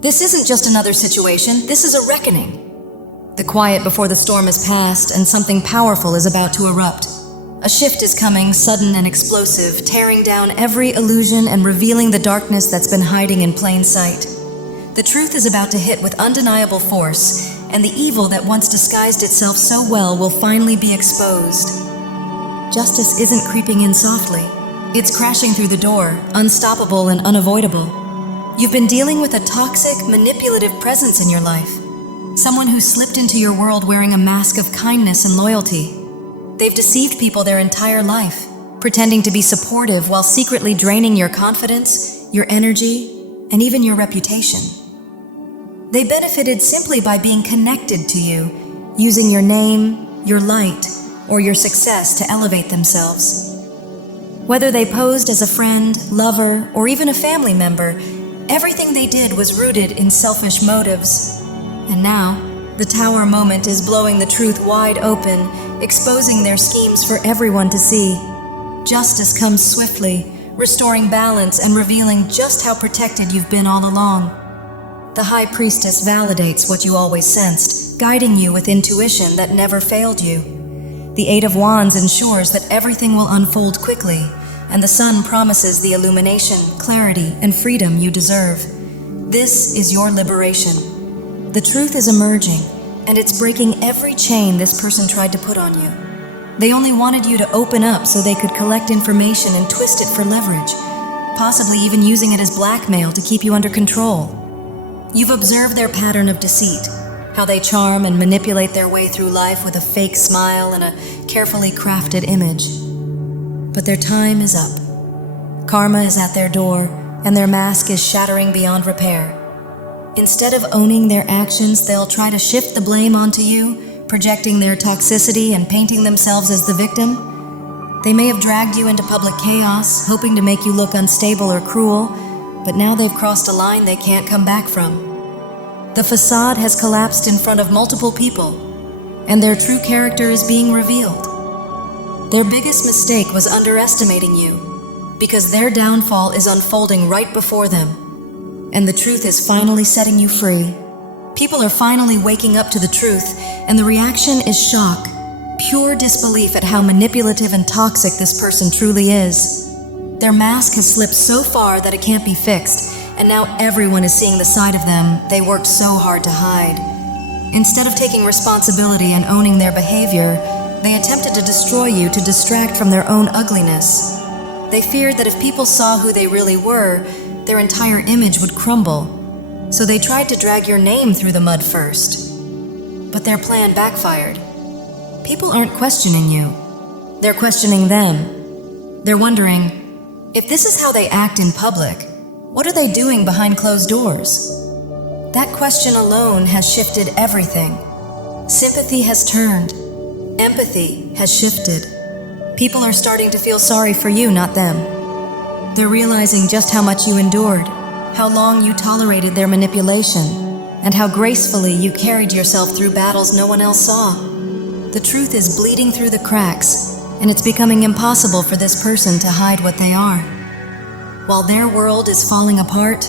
This isn't just another situation, this is a reckoning. The quiet before the storm is past, and something powerful is about to erupt. A shift is coming, sudden and explosive, tearing down every illusion and revealing the darkness that's been hiding in plain sight. The truth is about to hit with undeniable force, and the evil that once disguised itself so well will finally be exposed. Justice isn't creeping in softly. It's crashing through the door, unstoppable and unavoidable. You've been dealing with a toxic, manipulative presence in your life. Someone who slipped into your world wearing a mask of kindness and loyalty. They've deceived people their entire life, pretending to be supportive while secretly draining your confidence, your energy, and even your reputation. They benefited simply by being connected to you, using your name, your light, or your success to elevate themselves. Whether they posed as a friend, lover, or even a family member, everything they did was rooted in selfish motives. And now, the tower moment is blowing the truth wide open, exposing their schemes for everyone to see. Justice comes swiftly, restoring balance and revealing just how protected you've been all along. The High Priestess validates what you always sensed, guiding you with intuition that never failed you. The Eight of Wands ensures that everything will unfold quickly, and the Sun promises the illumination, clarity, and freedom you deserve. This is your liberation. The truth is emerging, and it's breaking every chain this person tried to put on you. They only wanted you to open up so they could collect information and twist it for leverage, possibly even using it as blackmail to keep you under control. You've observed their pattern of deceit, how they charm and manipulate their way through life with a fake smile and a carefully crafted image. But their time is up. Karma is at their door, and their mask is shattering beyond repair. Instead of owning their actions, they'll try to shift the blame onto you, projecting their toxicity and painting themselves as the victim. They may have dragged you into public chaos, hoping to make you look unstable or cruel, but now they've crossed a line they can't come back from. The facade has collapsed in front of multiple people, and their true character is being revealed. Their biggest mistake was underestimating you, because their downfall is unfolding right before them, and the truth is finally setting you free. People are finally waking up to the truth, and the reaction is shock, pure disbelief at how manipulative and toxic this person truly is. Their mask has slipped so far that it can't be fixed, and now everyone is seeing the side of them they worked so hard to hide. Instead of taking responsibility and owning their behavior, they attempted to destroy you to distract from their own ugliness. They feared that if people saw who they really were, their entire image would crumble. So they tried to drag your name through the mud first. But their plan backfired. People aren't questioning you. They're questioning them. They're wondering, if this is how they act in public, what are they doing behind closed doors? That question alone has shifted everything. Sympathy has turned. Empathy has shifted. People are starting to feel sorry for you, not them. They're realizing just how much you endured, how long you tolerated their manipulation, and how gracefully you carried yourself through battles no one else saw. The truth is bleeding through the cracks, and it's becoming impossible for this person to hide what they are. While their world is falling apart,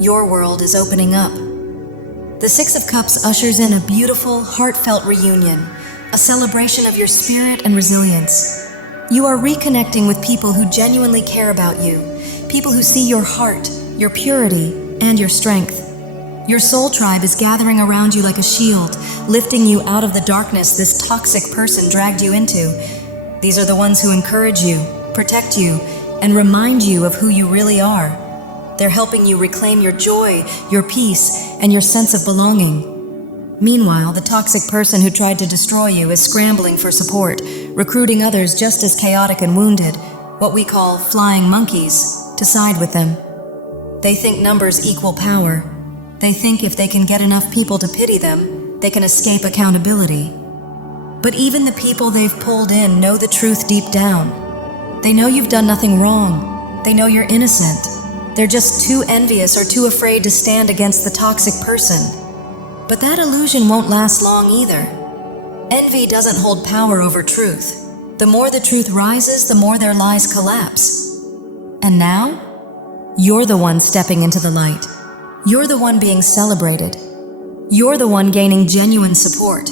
your world is opening up. The Six of Cups ushers in a beautiful, heartfelt reunion, a celebration of your spirit and resilience. You are reconnecting with people who genuinely care about you, people who see your heart, your purity, and your strength. Your soul tribe is gathering around you like a shield, lifting you out of the darkness this toxic person dragged you into. These are the ones who encourage you, protect you, and remind you of who you really are. They're helping you reclaim your joy, your peace, and your sense of belonging. Meanwhile, the toxic person who tried to destroy you is scrambling for support, recruiting others just as chaotic and wounded, what we call flying monkeys, to side with them. They think numbers equal power. They think if they can get enough people to pity them, they can escape accountability. But even the people they've pulled in know the truth deep down. They know you've done nothing wrong. They know you're innocent. They're just too envious or too afraid to stand against the toxic person. But that illusion won't last long either. Envy doesn't hold power over truth. The more the truth rises, the more their lies collapse. And now, you're the one stepping into the light. You're the one being celebrated. You're the one gaining genuine support.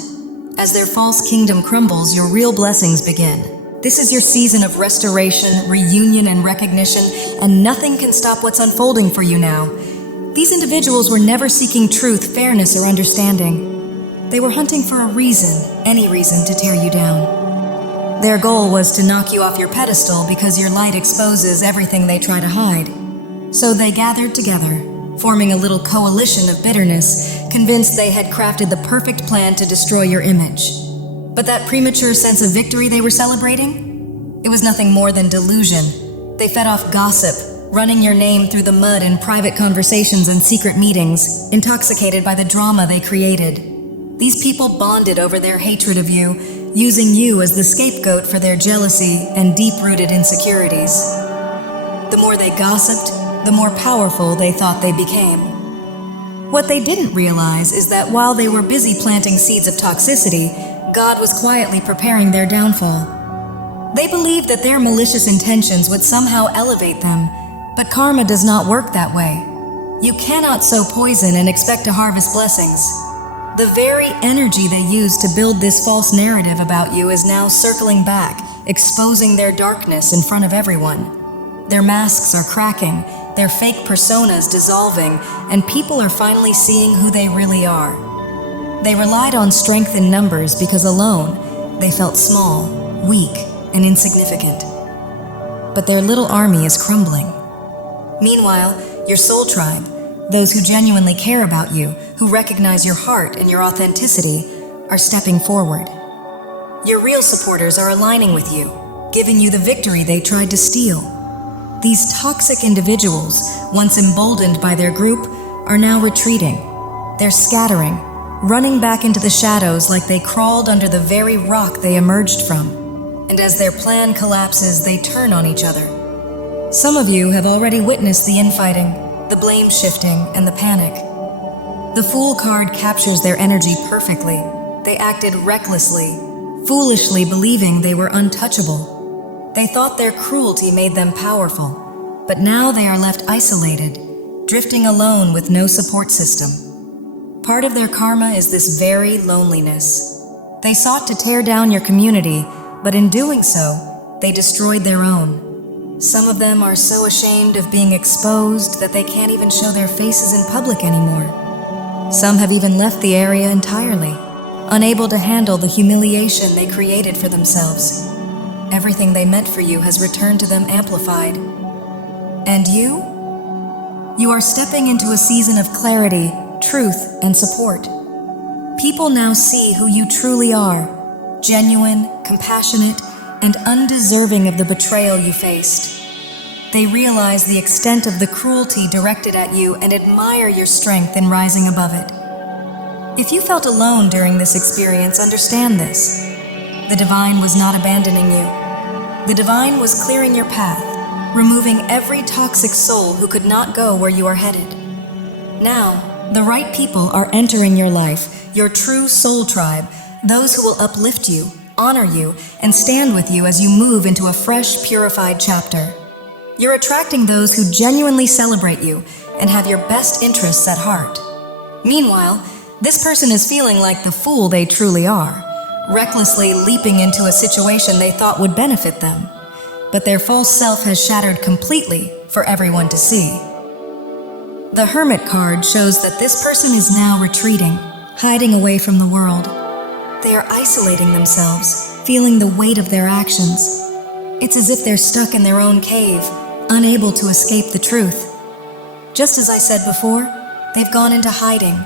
As their false kingdom crumbles, your real blessings begin. This is your season of restoration, reunion, and recognition, and nothing can stop what's unfolding for you now. These individuals were never seeking truth, fairness, or understanding. They were hunting for a reason, any reason, to tear you down. Their goal was to knock you off your pedestal because your light exposes everything they try to hide. So they gathered together, forming a little coalition of bitterness, convinced they had crafted the perfect plan to destroy your image. But that premature sense of victory they were celebrating? It was nothing more than delusion. They fed off gossip, running your name through the mud in private conversations and secret meetings, intoxicated by the drama they created. These people bonded over their hatred of you, using you as the scapegoat for their jealousy and deep-rooted insecurities. The more they gossiped, the more powerful they thought they became. What they didn't realize is that while they were busy planting seeds of toxicity, God was quietly preparing their downfall. They believed that their malicious intentions would somehow elevate them, but karma does not work that way. You cannot sow poison and expect to harvest blessings. The very energy they used to build this false narrative about you is now circling back, exposing their darkness in front of everyone. Their masks are cracking, their fake personas dissolving, and people are finally seeing who they really are. They relied on strength in numbers because alone, they felt small, weak, and insignificant. But their little army is crumbling. Meanwhile, your soul tribe, those who genuinely care about you, who recognize your heart and your authenticity, are stepping forward. Your real supporters are aligning with you, giving you the victory they tried to steal. These toxic individuals, once emboldened by their group, are now retreating. They're scattering, running back into the shadows like they crawled under the very rock they emerged from. And as their plan collapses, they turn on each other. Some of you have already witnessed the infighting, the blame shifting, and the panic. The Fool card captures their energy perfectly. They acted recklessly, foolishly believing they were untouchable. They thought their cruelty made them powerful, but now they are left isolated, drifting alone with no support system. Part of their karma is this very loneliness. They sought to tear down your community, but in doing so, they destroyed their own. Some of them are so ashamed of being exposed that they can't even show their faces in public anymore. Some have even left the area entirely, unable to handle the humiliation they created for themselves. Everything they meant for you has returned to them amplified. And you? You are stepping into a season of clarity, truth, and support. People now see who you truly are, genuine, compassionate, and undeserving of the betrayal you faced. They realize the extent of the cruelty directed at you and admire your strength in rising above it. If you felt alone during this experience, understand this. The Divine was not abandoning you. The Divine was clearing your path, removing every toxic soul who could not go where you are headed. Now, the right people are entering your life, your true soul tribe, those who will uplift you, honor you, and stand with you as you move into a fresh, purified chapter. You're attracting those who genuinely celebrate you and have your best interests at heart. Meanwhile, this person is feeling like the fool they truly are, recklessly leaping into a situation they thought would benefit them. But their false self has shattered completely for everyone to see. The Hermit card shows that this person is now retreating, hiding away from the world. They are isolating themselves, feeling the weight of their actions. It's as if they're stuck in their own cave, unable to escape the truth. Just as I said before, they've gone into hiding,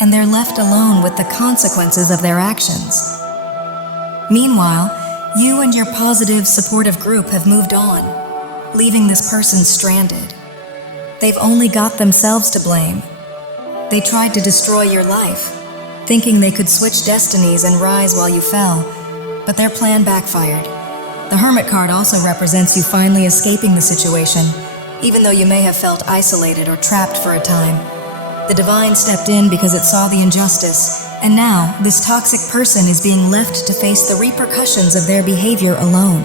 and they're left alone with the consequences of their actions. Meanwhile, you and your positive, supportive group have moved on, leaving this person stranded. They've only got themselves to blame. They tried to destroy your life, thinking they could switch destinies and rise while you fell, but their plan backfired. The Hermit card also represents you finally escaping the situation, even though you may have felt isolated or trapped for a time. The Divine stepped in because it saw the injustice, and now this toxic person is being left to face the repercussions of their behavior alone.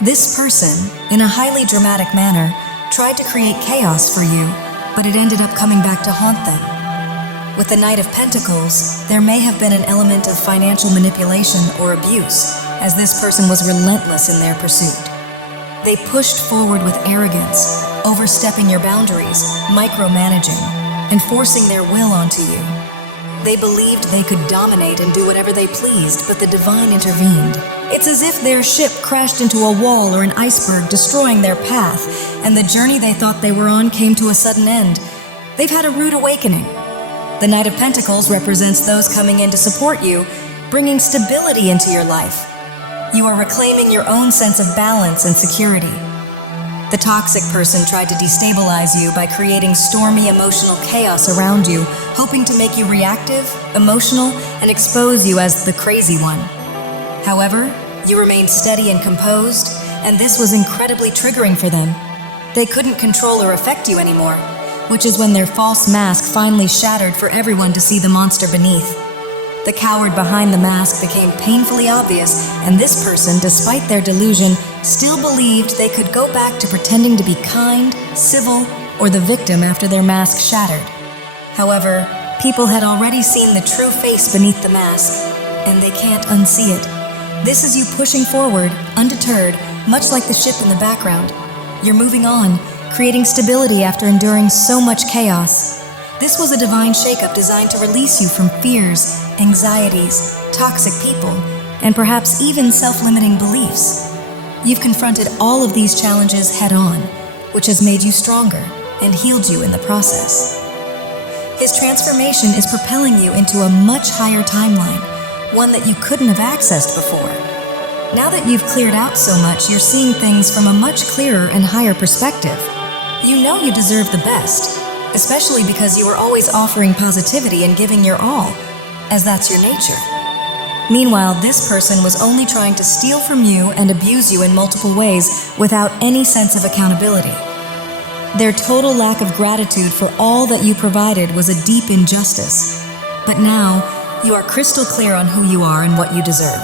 This person, in a highly dramatic manner, tried to create chaos for you, but it ended up coming back to haunt them. With the Knight of Pentacles, there may have been an element of financial manipulation or abuse, as this person was relentless in their pursuit. They pushed forward with arrogance, overstepping your boundaries, micromanaging, and forcing their will onto you. They believed they could dominate and do whatever they pleased, but the divine intervened. It's as if their ship crashed into a wall or an iceberg, destroying their path, and the journey they thought they were on came to a sudden end. They've had a rude awakening. The Knight of Pentacles represents those coming in to support you, bringing stability into your life. You are reclaiming your own sense of balance and security. The toxic person tried to destabilize you by creating stormy emotional chaos around you, hoping to make you reactive, emotional, and expose you as the crazy one. However, you remained steady and composed, and this was incredibly triggering for them. They couldn't control or affect you anymore, which is when their false mask finally shattered for everyone to see the monster beneath. The coward behind the mask became painfully obvious, and this person, despite their delusion, still believed they could go back to pretending to be kind, civil, or the victim after their mask shattered. However, people had already seen the true face beneath the mask, and they can't unsee it. This is you pushing forward, undeterred, much like the ship in the background. You're moving on, creating stability after enduring so much chaos. This was a divine shakeup designed to release you from fears, anxieties, toxic people, and perhaps even self-limiting beliefs. You've confronted all of these challenges head-on, which has made you stronger and healed you in the process. His transformation is propelling you into a much higher timeline, one that you couldn't have accessed before. Now that you've cleared out so much, you're seeing things from a much clearer and higher perspective. You know you deserve the best, especially because you were always offering positivity and giving your all, as that's your nature. Meanwhile, this person was only trying to steal from you and abuse you in multiple ways without any sense of accountability. Their total lack of gratitude for all that you provided was a deep injustice. But now, you are crystal clear on who you are and what you deserve.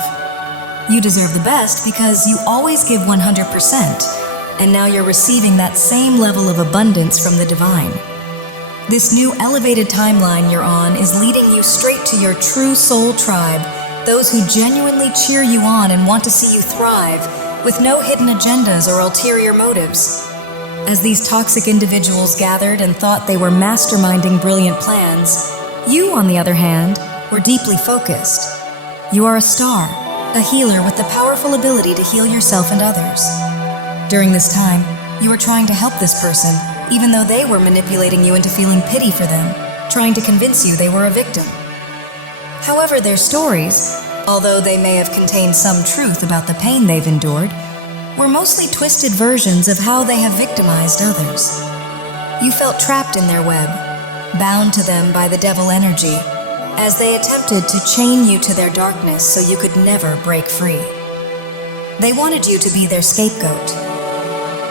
You deserve the best because you always give 100%, and now you're receiving that same level of abundance from the divine. This new elevated timeline you're on is leading you straight to your true soul tribe, those who genuinely cheer you on and want to see you thrive, with no hidden agendas or ulterior motives. As these toxic individuals gathered and thought they were masterminding brilliant plans, you, on the other hand, were deeply focused. You are a star, a healer with the powerful ability to heal yourself and others. During this time, you were trying to help this person, even though they were manipulating you into feeling pity for them, trying to convince you they were a victim. However, their stories, although they may have contained some truth about the pain they've endured, were mostly twisted versions of how they have victimized others. You felt trapped in their web, bound to them by the devil energy, as they attempted to chain you to their darkness so you could never break free. They wanted you to be their scapegoat.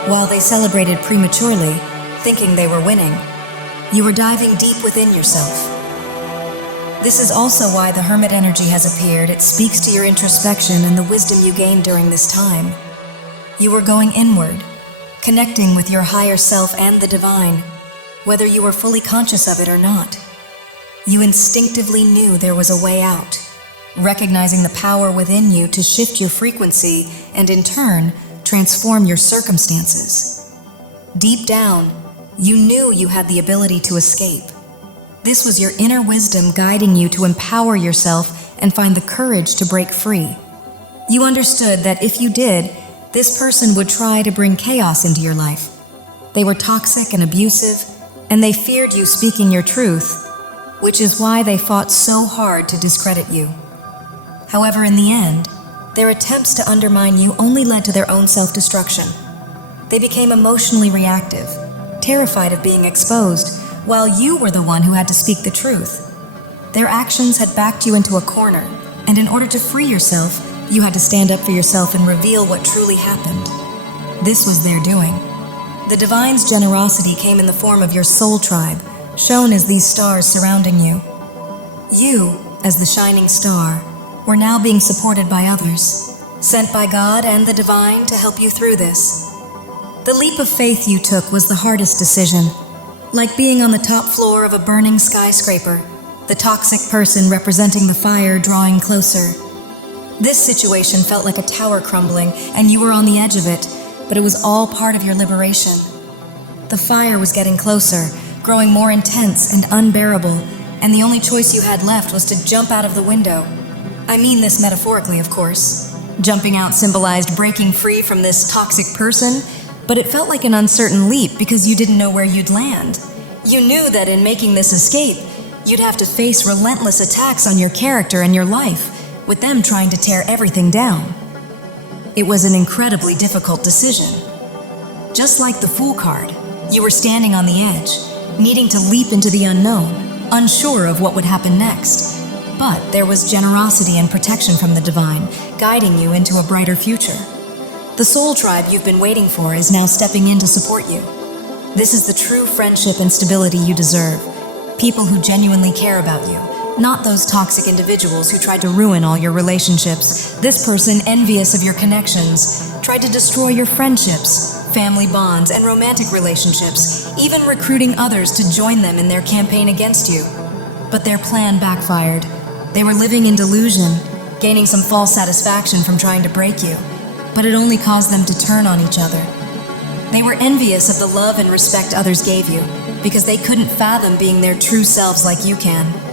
While they celebrated prematurely, thinking they were winning, you were diving deep within yourself. This is also why the Hermit energy has appeared. It speaks to your introspection and the wisdom you gained during this time. You were going inward, connecting with your higher self and the divine, whether you were fully conscious of it or not. You instinctively knew there was a way out, recognizing the power within you to shift your frequency and, in turn, transform your circumstances. Deep down, you knew you had the ability to escape. This was your inner wisdom guiding you to empower yourself and find the courage to break free. You understood that if you did, this person would try to bring chaos into your life. They were toxic and abusive, and they feared you speaking your truth, which is why they fought so hard to discredit you. However, in the end, their attempts to undermine you only led to their own self-destruction. They became emotionally reactive, terrified of being exposed, while you were the one who had to speak the truth. Their actions had backed you into a corner, and in order to free yourself, you had to stand up for yourself and reveal what truly happened. This was their doing. The divine's generosity came in the form of your soul tribe, shown as these stars surrounding you. You, as the shining star, were now being supported by others, sent by God and the divine to help you through this. The leap of faith you took was the hardest decision. Like being on the top floor of a burning skyscraper, the toxic person representing the fire drawing closer. This situation felt like a tower crumbling, and you were on the edge of it, but it was all part of your liberation. The fire was getting closer, growing more intense and unbearable, and the only choice you had left was to jump out of the window. I mean this metaphorically, of course. Jumping out symbolized breaking free from this toxic person, but it felt like an uncertain leap because you didn't know where you'd land. You knew that in making this escape, you'd have to face relentless attacks on your character and your life, with them trying to tear everything down. It was an incredibly difficult decision. Just like the Fool card, you were standing on the edge, needing to leap into the unknown, unsure of what would happen next. But there was generosity and protection from the divine, guiding you into a brighter future. The soul tribe you've been waiting for is now stepping in to support you. This is the true friendship and stability you deserve. People who genuinely care about you, not those toxic individuals who tried to ruin all your relationships. This person, envious of your connections, tried to destroy your friendships, family bonds, and romantic relationships, even recruiting others to join them in their campaign against you. But their plan backfired. They were living in delusion, gaining some false satisfaction from trying to break you, but it only caused them to turn on each other. They were envious of the love and respect others gave you, because they couldn't fathom being their true selves like you can.